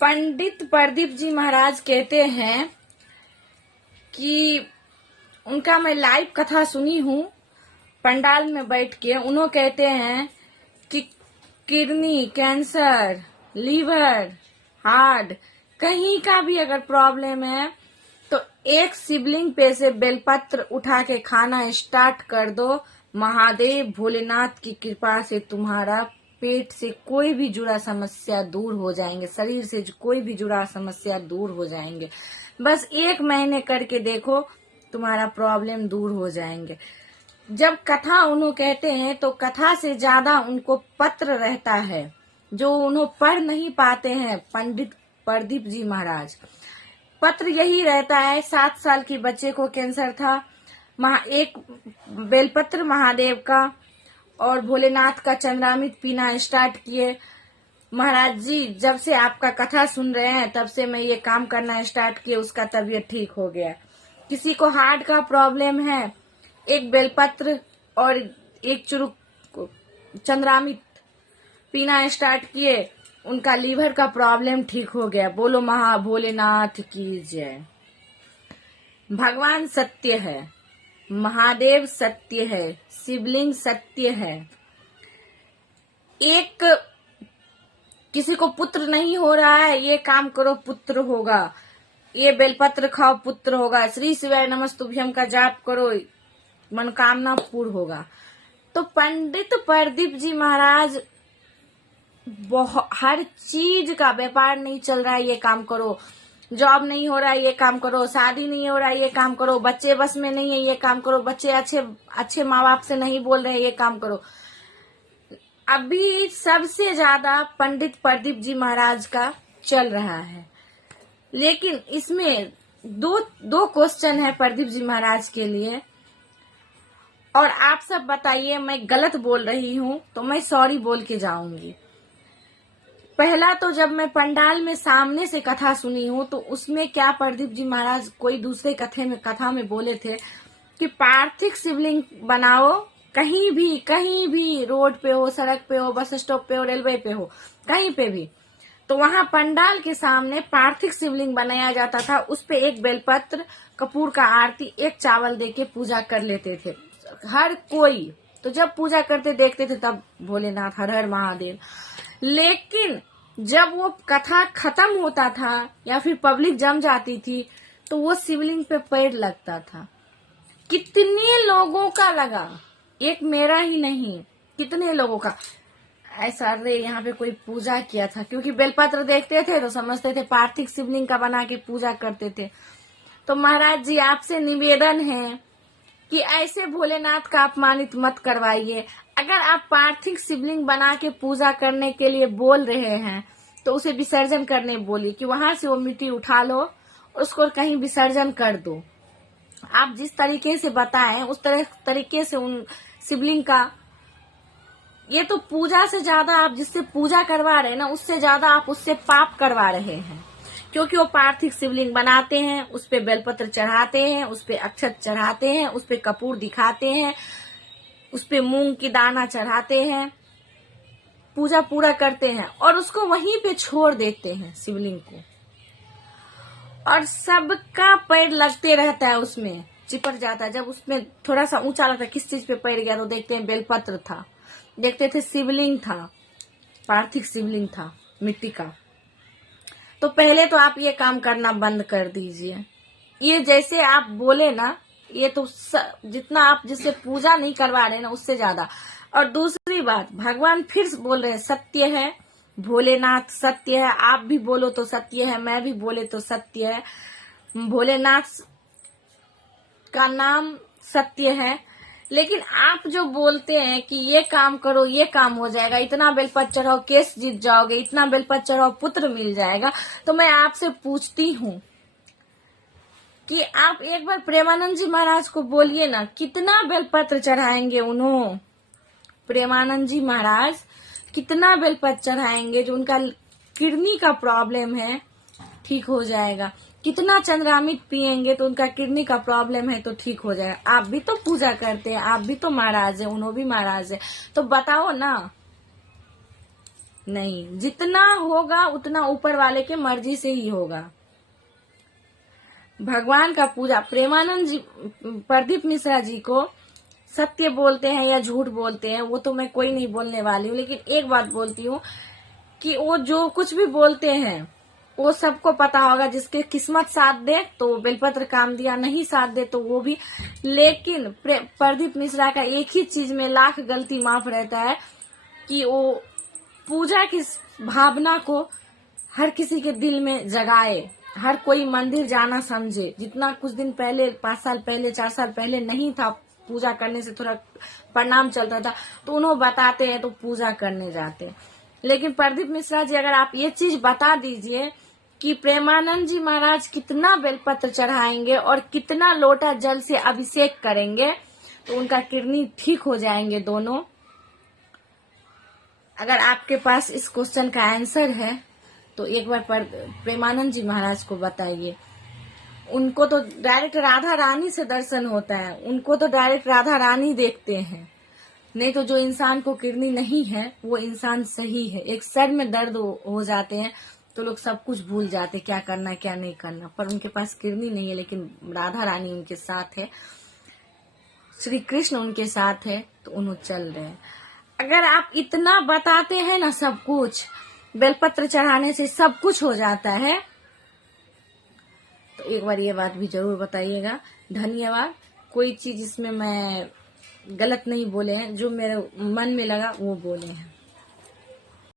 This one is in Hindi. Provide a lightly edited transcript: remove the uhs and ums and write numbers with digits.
पंडित प्रदीप जी महाराज कहते हैं कि उनका मैं लाइव कथा सुनी हूँ पंडाल में बैठ के। उन्होंने कहते हैं कि किडनी, कैंसर, लीवर, हार्ट, कहीं का भी अगर प्रॉब्लम है तो एक शिवलिंग पे से बेलपत्र उठा के खाना स्टार्ट कर दो। महादेव भोलेनाथ की कृपा से तुम्हारा पेट से कोई भी जुड़ा समस्या दूर हो जाएंगे, शरीर से कोई भी जुड़ा समस्या दूर हो जाएंगे। बस 1 महीने करके देखो, तुम्हारा प्रॉब्लम दूर हो जाएंगे। जब कथा उन्होंने कहते हैं तो कथा से ज्यादा उनको पत्र रहता है जो उन्होंने पढ़ नहीं पाते हैं। पंडित प्रदीप जी महाराज पत्र यही रहता है। 7 साल की बच्चे को कैंसर था, एक बेलपत्र महादेव का और भोलेनाथ का चंद्रामृत पीना स्टार्ट किए। महाराज जी जब से आपका कथा सुन रहे हैं तब से मैं ये काम करना स्टार्ट किए, उसका तबीयत ठीक हो गया। किसी को हार्ट का प्रॉब्लम है, एक बेलपत्र और एक चुरुक चंद्रामृत पीना स्टार्ट किए, उनका लीवर का प्रॉब्लम ठीक हो गया। बोलो महा भोलेनाथ की जय। भगवान सत्य है, महादेव सत्य है, शिवलिंग सत्य है। एक किसी को पुत्र नहीं हो रहा है, ये काम करो पुत्र होगा, ये बेलपत्र खाओ पुत्र होगा, श्री शिवाय नमस्तुभ्यम का जाप करो मनोकामना पूर्ण होगा। तो पंडित प्रदीप जी महाराज हर चीज का व्यापार नहीं चल रहा है ये काम करो, जॉब नहीं हो रहा है ये काम करो, शादी नहीं हो रहा है ये काम करो, बच्चे बस में नहीं है ये काम करो, बच्चे अच्छे माँ बाप से नहीं बोल रहे ये काम करो। अभी सबसे ज्यादा पंडित प्रदीप जी महाराज का चल रहा है। लेकिन इसमें दो क्वेश्चन है प्रदीप जी महाराज के लिए, और आप सब बताइए मैं गलत बोल रही हूँ तो मैं सॉरी बोल के जाऊंगी। पहला तो जब मैं पंडाल में सामने से कथा सुनी हूँ तो उसमें क्या प्रदीप जी महाराज कोई दूसरे कथा में बोले थे कि पार्थिव शिवलिंग बनाओ, कहीं भी रोड पे हो, सड़क पे हो, बस स्टॉप पे हो, रेलवे पे हो, कहीं पे भी। तो वहां पंडाल के सामने पार्थिव शिवलिंग बनाया जाता था, उस पे एक बेलपत्र, कपूर का आरती, एक चावल देके पूजा कर लेते थे हर कोई। तो जब पूजा करते देखते थे तब भोलेनाथ हर हर महादेव। लेकिन जब वो कथा खत्म होता था या फिर पब्लिक जम जाती थी तो वो शिवलिंग पे पैर लगता था। कितने लोगों का लगा, एक मेरा ही नहीं, कितने लोगों का ऐसा रे यहाँ पे कोई पूजा किया था, क्योंकि बेलपत्र देखते थे तो समझते थे पार्थिव शिवलिंग का बना के पूजा करते थे। तो महाराज जी आपसे निवेदन है कि ऐसे भोलेनाथ का अपमानित मत करवाइए। अगर आप पार्थिव शिवलिंग बना के पूजा करने के लिए बोल रहे हैं तो उसे विसर्जन करने बोलिए, कि वहां से वो मिट्टी उठा लो, उसको कहीं विसर्जन कर दो। आप जिस तरीके से बताएं उस तरीके से उन शिवलिंग का, ये तो पूजा से ज्यादा आप जिससे पूजा करवा रहे हैं ना, उससे ज्यादा आप उससे पाप करवा रहे हैं। क्योंकि वो पार्थिव शिवलिंग बनाते हैं, उस पे बेलपत्र चढ़ाते हैं, उस पे अक्षत चढ़ाते हैं, उस पे कपूर दिखाते हैं, उस पे मूंग की दाना चढ़ाते हैं, पूजा पूरा करते हैं और उसको वहीं पे छोड़ देते हैं शिवलिंग को। और सबका पैर लगते रहता है, उसमें चिपक जाता है। जब उसमें थोड़ा सा ऊंचा लगता है किस चीज पे पैर गया तो देखते हैं बेलपत्र था, देखते थे शिवलिंग था, पार्थिव शिवलिंग था मिट्टी का। तो पहले तो आप ये काम करना बंद कर दीजिए। ये जैसे आप बोले ना, ये तो जितना आप जिससे पूजा नहीं करवा रहे ना उससे ज्यादा। और दूसरी बात, भगवान फिर बोल रहे हैं सत्य है, भोलेनाथ सत्य है। आप भी बोलो तो सत्य है, मैं भी बोले तो सत्य है। भोलेनाथ का नाम सत्य है। लेकिन आप जो बोलते हैं कि ये काम करो ये काम हो जाएगा, इतना बेलपत्र चढ़ाओ केस जीत जाओगे, इतना बेलपत्र चढ़ाओ पुत्र मिल जाएगा, तो मैं आपसे पूछती हूँ कि आप एक बार प्रेमानंद जी महाराज को बोलिए ना, कितना बेलपत्र चढ़ाएंगे उन्होंने। प्रेमानंद जी महाराज कितना बेलपत्र चढ़ाएंगे जो उनका किडनी का प्रॉब्लम है ठीक हो जाएगा, कितना चंद्रामृत पिएंगे तो उनका किडनी का प्रॉब्लम है तो ठीक हो जाएगा। आप भी तो पूजा करते हैं, आप भी तो महाराज है, उन्होंने भी महाराज है, तो बताओ ना। नहीं, जितना होगा उतना ऊपर वाले के मर्जी से ही होगा। भगवान का पूजा, प्रेमानंद जी, प्रदीप मिश्रा जी को सत्य बोलते हैं या झूठ बोलते हैं वो तो मैं कोई नहीं बोलने वाली हूँ, लेकिन एक बात बोलती हूँ कि वो जो कुछ भी बोलते हैं वो सबको पता होगा। जिसके किस्मत साथ दे तो बेलपत्र काम दिया, नहीं साथ दे तो वो भी। लेकिन प्रदीप मिश्रा का एक ही चीज में लाख गलती माफ रहता है कि वो पूजा की भावना को हर किसी के दिल में जगाए, हर कोई मंदिर जाना समझे। जितना कुछ दिन पहले, 5 साल पहले, 4 साल पहले नहीं था, पूजा करने से थोड़ा प्रणाम चलता था, तो उन्होंने बताते हैं तो पूजा करने जाते हैं। लेकिन प्रदीप मिश्रा जी, अगर आप ये चीज बता दीजिए कि प्रेमानंद जी महाराज कितना बेलपत्र चढ़ाएंगे और कितना लोटा जल से अभिषेक करेंगे तो उनका किडनी ठीक हो जाएंगे दोनों। अगर आपके पास इस क्वेश्चन का आंसर है तो एक बार प्रेमानंद जी महाराज को बताइए। उनको तो डायरेक्ट राधा रानी से दर्शन होता है, उनको तो डायरेक्ट राधा रानी देखते हैं। नहीं तो जो इंसान को किडनी नहीं है वो इंसान सही है। एक सर में दर्द हो जाते हैं तो लोग सब कुछ भूल जाते, क्या करना क्या नहीं करना। पर उनके पास किडनी नहीं है, लेकिन राधा रानी उनके साथ है, श्री कृष्ण उनके साथ है, तो उन्होंने चल रहे हैं। अगर आप इतना बताते हैं ना, सब कुछ बेलपत्र चढ़ाने से सब कुछ हो जाता है, तो एक बार ये बात भी जरूर बताइएगा। धन्यवाद। कोई चीज इसमें मैं गलत नहीं बोले हैं, जो मेरे मन में लगा वो बोले हैं।